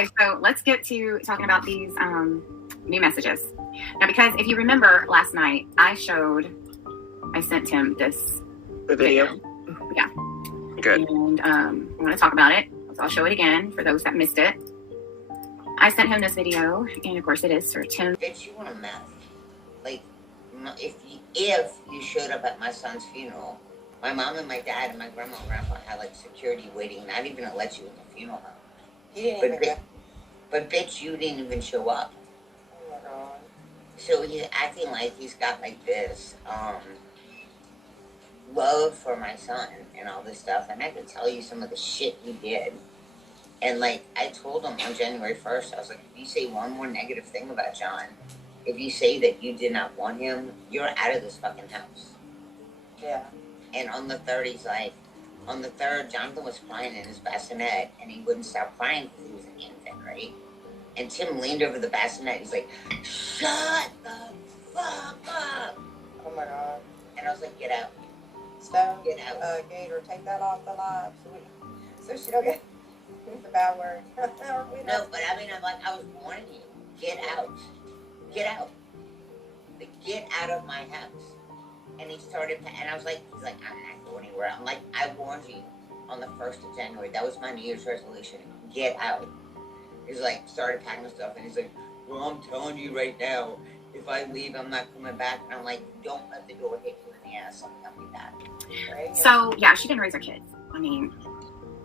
Okay, so let's get to talking about these new messages. Now, because if you remember last night, I sent him the video. Yeah. Good. And I'm going to talk about it. So I'll show it again for those that missed it. I sent him this video, and of course it is for Tim. Bitch, you want a meth? Like, if you showed up at my son's funeral, my mom and my dad and my grandma and grandpa had like security waiting, not even to let you in the funeral home. He didn't even go. But bitch, you didn't even show up. Oh my God. So he's acting like he's got like this love for my son and all this stuff. And I could tell you some of the shit he did. And like I told him on January 1st, I was like, if you say one more negative thing about John, if you say that you did not want him, you're out of this fucking house. Yeah. And on the 3rd, he's like, on the 3rd, Jonathan was crying in his bassinet, and he wouldn't stop crying because he was an infant, right? And Tim leaned over the bassinet, he's like, shut the fuck up! Oh my God. And I was like, get out. Stone, Get out. Gator, take that off the live so she don't get the bad word. No, but I mean, I'm like, I was warning you. Get out. Get out. Like, get out of my house. And he started, and I was like, he's like, I'm not going anywhere. I'm like, I warned you on the 1st of January. That was my New Year's resolution. Get out. He's like, started packing stuff, and he's like, well, I'm telling you right now, if I leave, I'm not coming back. And I'm like, don't let the door hit you in the ass. I'll tell you that. Right? So, yeah, she didn't raise her kids. I mean,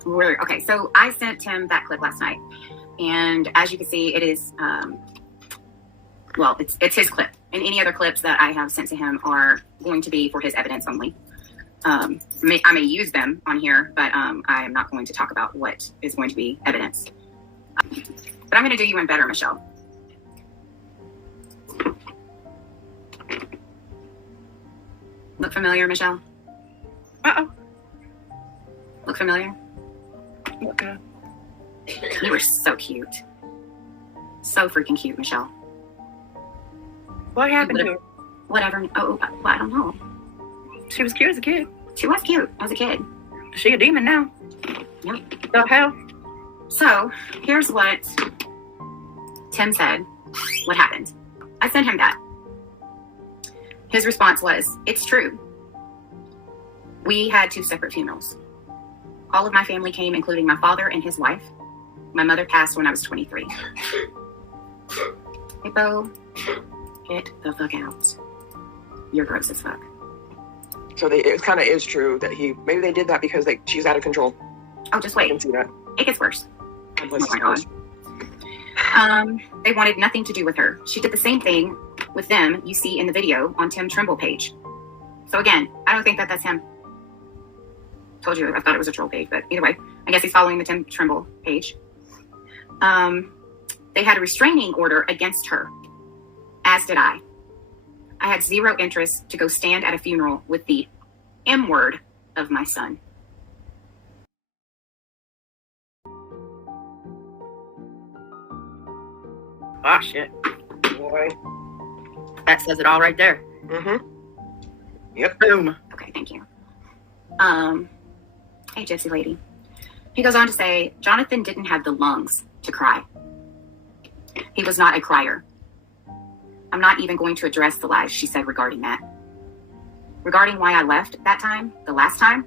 okay, so I sent him that clip last night. And as you can see, it is, well, it's his clip. And any other clips that I have sent to him are going to be for his evidence only. I may use them on here, but I am not going to talk about what is going to be evidence. But I'm going to do you one better, Michelle. Look familiar, Michelle? Uh-oh. Look familiar? Okay. You were so cute. So freaking cute, Michelle. What happened to her? Whatever. Oh, well, I don't know. She was cute as a kid. She was cute as a kid. She a demon now. Yep. The hell? So, here's what Tim said. What happened? I sent him that. His response was, it's true. We had 2 separate funerals. All of my family came, including my father and his wife. My mother passed when I was 23. Hey, Bo, get the fuck out. You're gross as fuck. So it kind of is true that maybe they did that because she's out of control. Oh, just wait. I can see that. It gets worse. Oh my God. They wanted nothing to do with her. She did the same thing with them you see in the video on Tim Trimble page. So again, I don't think that that's him. Told you I thought it was a troll page, but either way, I guess he's following the Tim Trimble page. They had a restraining order against her, as did I. I had zero interest to go stand at a funeral with the M word of my son. Ah, shit. Boy. That says it all right there. Mm-hmm. Yep. Boom. Okay, thank you. Hey, gypsy lady. He goes on to say, Jonathan didn't have the lungs to cry. He was not a crier. I'm not even going to address the lies she said regarding that. Regarding why I left that time, the last time,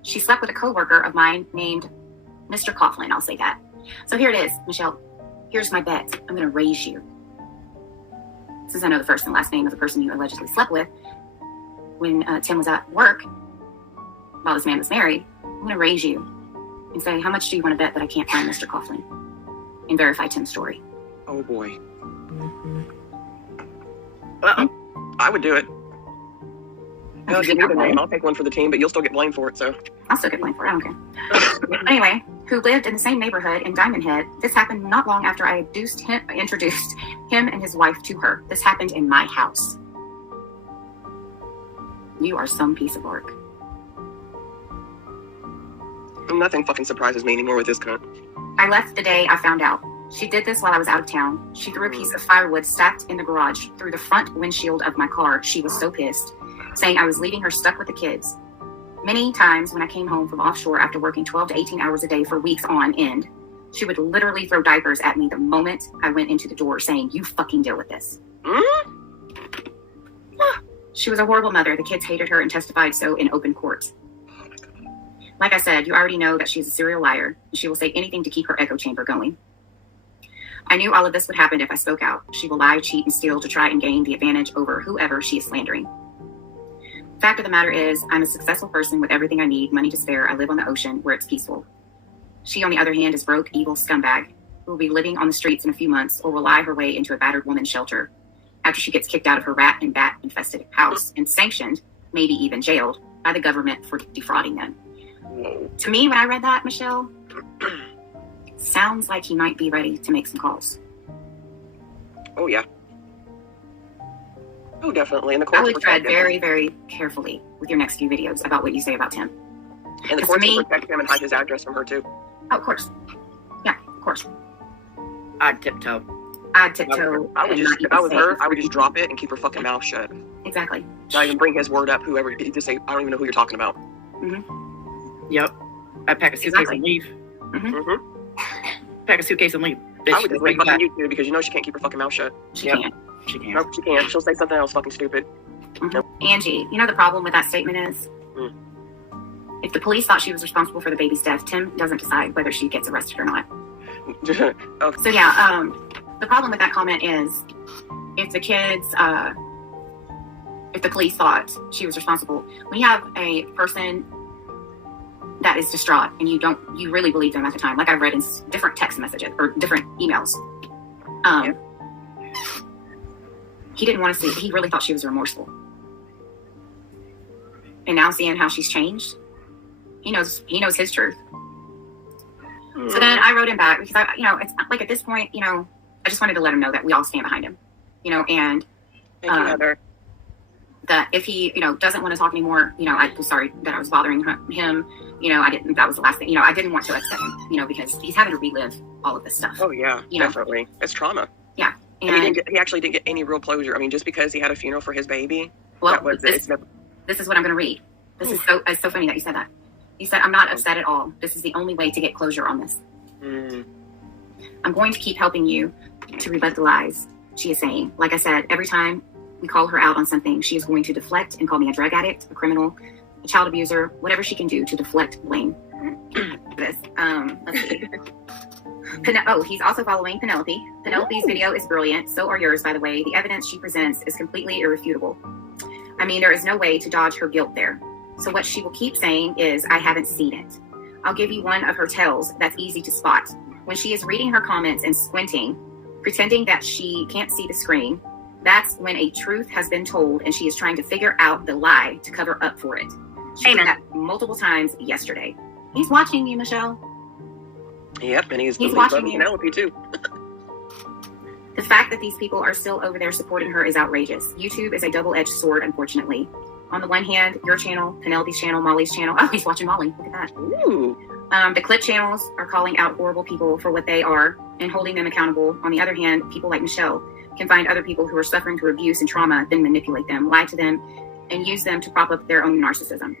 she slept with a coworker of mine named Mr. Coughlin, I'll say that. So here it is, Michelle. Here's my bet. I'm going to raise you. Since I know the first and last name of the person you allegedly slept with, when Tim was at work, while this man was married, I'm going to raise you and say, how much do you want to bet that I can't find Mr. Coughlin and verify Tim's story? Oh, boy. Well, I would do it. I'll take one for the team, but you'll still get blamed for it, so. I'll still get blamed for it. I don't care. Anyway, who lived in the same neighborhood in Diamond Head. This happened not long after I introduced him and his wife to her. This happened in my house. You are some piece of work. Nothing fucking surprises me anymore with this cunt. I left the day I found out. She did this while I was out of town. She threw a piece of firewood stacked in the garage through the front windshield of my car. She was so pissed, saying I was leaving her stuck with the kids. Many times when I came home from offshore after working 12 to 18 hours a day for weeks on end, She would literally throw diapers at me the moment I went into the door saying, you fucking deal with this. She was a horrible mother. The kids hated her and testified so in open court. Like I said, you already know that she's a serial liar, and she will say anything to keep her echo chamber going. I knew all of this would happen if I spoke out. She will lie, cheat, and steal to try and gain the advantage over whoever she is slandering. Fact of the matter is, I'm a successful person with everything I need, money to spare. I live on the ocean where it's peaceful. She, on the other hand, is broke, evil scumbag who will be living on the streets in a few months or will lie her way into a battered woman's shelter after she gets kicked out of her rat and bat infested house and sanctioned, maybe even jailed, by the government for defrauding them. To me, when I read that, Michelle, sounds like he might be ready to make some calls. Oh, yeah. Oh, definitely. And the I courts would tread very, very carefully with your next few videos about what you say about Tim. And the courts will protect him and hide his address from her, too. Oh, of course. Yeah, of course. I'd tiptoe. I'd tiptoe. I would just, if I was her, I would just drop it and keep her fucking mouth shut. Exactly. Not even bring his word up, whoever, just say, I don't even know who you're talking about. Yep. I'd pack a suitcase and leave. Pack a suitcase and leave. I would just make fucking YouTube because you know she can't keep her fucking mouth shut. She can't. She can't. Nope, she can't. She'll say something else fucking stupid. Nope. Angie, you know the problem with that statement is? If the police thought she was responsible for the baby's death, Tim doesn't decide whether she gets arrested or not. Okay. So yeah, the problem with that comment is if the kids, if the police thought she was responsible, when you have a person that is distraught and you really believe them at the time, like I've read in different text messages or different emails, he didn't want to see, he really thought she was remorseful. And now seeing how she's changed, he knows his truth. So then I wrote him back because it's like at this point, I just wanted to let him know that we all stand behind him, and Thank you, Heather. that if he, doesn't want to talk anymore, I'm sorry that I was bothering him. That was the last thing, I didn't want to upset him, because he's having to relive all of this stuff. Oh yeah, definitely. It's trauma. Yeah. And he actually didn't get any real closure. I mean, just because he had a funeral for his baby. Well, this is what I'm going to read. This is it's so funny that you said that. He said, I'm not upset at all. This is the only way to get closure on this. I'm going to keep helping you to rebut the lies she is saying. Like I said, every time we call her out on something, she is going to deflect and call me a drug addict, a criminal, a child abuser, whatever she can do to deflect blame. This. Let's see. He's also following Penelope. Penelope's video is brilliant. So are yours, by the way. The evidence she presents is completely irrefutable. I mean, there is no way to dodge her guilt there. So what she will keep saying is, I haven't seen it. I'll give you one of her tells that's easy to spot. When she is reading her comments and squinting, pretending that she can't see the screen, that's when a truth has been told and she is trying to figure out the lie to cover up for it. She did that multiple times yesterday. He's watching you, Michelle. Yep, and he's watching you. Penelope too. The fact that these people are still over there supporting her is outrageous. YouTube is a double-edged sword, unfortunately. On the one hand, your channel, Penelope's channel, Molly's channel. Oh, he's watching Molly. Look at that. Ooh. The clip channels are calling out horrible people for what they are and holding them accountable. On the other hand, people like Michelle can find other people who are suffering through abuse and trauma, then manipulate them, lie to them, and use them to prop up their own narcissism.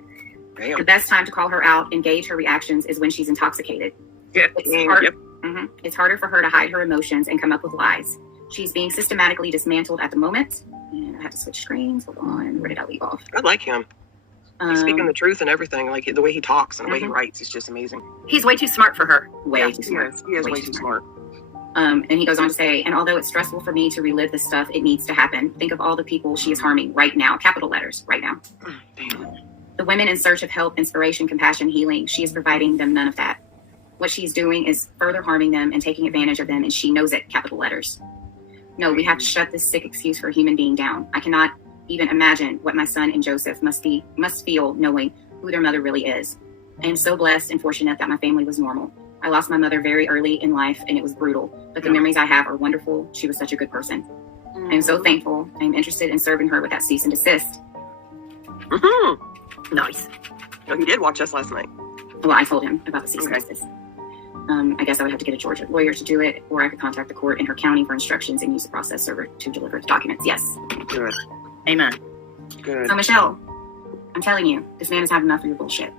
Damn. The best time to call her out and gauge her reactions is when she's intoxicated. It's harder for her to hide her emotions and come up with lies. She's being systematically dismantled at the moment. And I had to switch screens. Hold on. Where did I leave off? I like him. He's speaking the truth and everything. Like the way he talks and the way he writes is just amazing. He's way too smart for her. Way too smart. He is way too smart. And he goes on to say, and although it's stressful for me to relive this stuff, it needs to happen. Think of all the people she is harming right now. Capital letters, right now. Damn. The women in search of help, inspiration, compassion, healing, she is providing them none of that. What she's doing is further harming them and taking advantage of them, and she knows it, capital letters. No, we have to shut this sick excuse for a human being down. I cannot even imagine what my son and Joseph must feel knowing who their mother really is. I am so blessed and fortunate that my family was normal. I lost my mother very early in life and it was brutal, but the memories I have are wonderful. She was such a good person. I am so thankful. I am interested in serving her with that cease and desist. Nice. No, he did watch us last night. Well, I told him about the cease and desist. I guess I would have to get a Georgia lawyer to do it, or I could contact the court in her county for instructions and use the process server to deliver the documents. Yes. Good. Amen. Good. So, Michelle, I'm telling you, this man has had enough of your bullshit.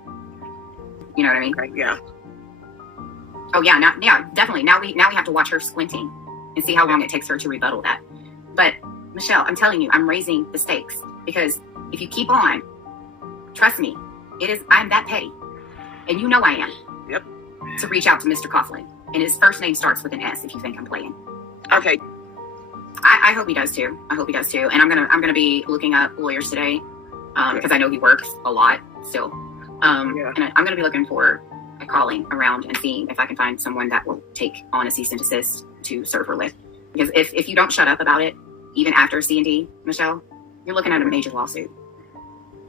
You know what I mean? Right, yeah. Oh yeah, definitely. Now we have to watch her squinting and see how long it takes her to rebuttal that. But Michelle, I'm telling you, I'm raising the stakes because if you keep on, trust me, I'm that petty, and you know I am. Yep. To reach out to Mr. Coughlin, and his first name starts with an S. If you think I'm playing. Okay. I hope he does too. And I'm gonna be looking up lawyers today because I know he works a lot still. And I'm gonna be looking for calling around and seeing if I can find someone that will take on a cease and desist to serve her with. Because if you don't shut up about it, even after C&D, Michelle, you're looking at a major lawsuit.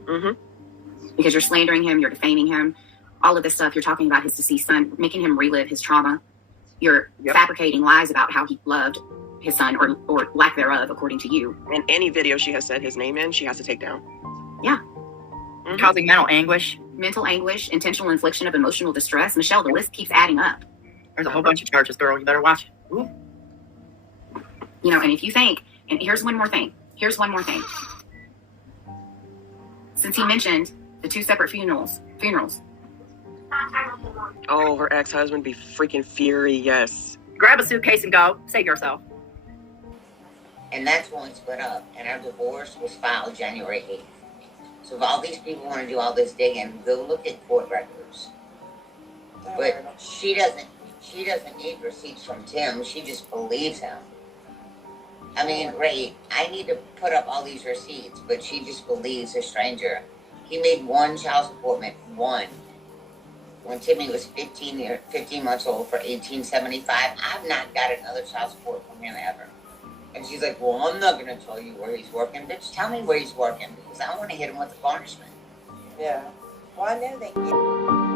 Mm-hmm. Because you're slandering him, you're defaming him, all of this stuff. You're talking about his deceased son, making him relive his trauma. You're fabricating lies about how he loved his son or lack thereof, according to you. And any video she has said his name in, she has to take down. Yeah. Mm-hmm. Causing mental anguish. Mental anguish, intentional infliction of emotional distress. Michelle, the list keeps adding up. There's a whole bunch of charges, girl. You better watch it. Ooh. You know, and if you think, and here's one more thing. Since he mentioned the 2 separate funerals. Oh, her ex-husband be freaking furious. Grab a suitcase and go. Save yourself. And that's when we split up. And our divorce was filed January 8th. So if all these people want to do all this digging, go look at court records. But she doesn't need receipts from Tim. She just believes him. I mean, Ray, I need to put up all these receipts, but she just believes a stranger. He made 1 child support payment, 1. When Timmy was 15 months old for $18.75, I've not got another child support from him ever. And she's like, well, I'm not going to tell you where he's working. Bitch, tell me where he's working because I want to hit him with a garnishment. Yeah. Well, I know they get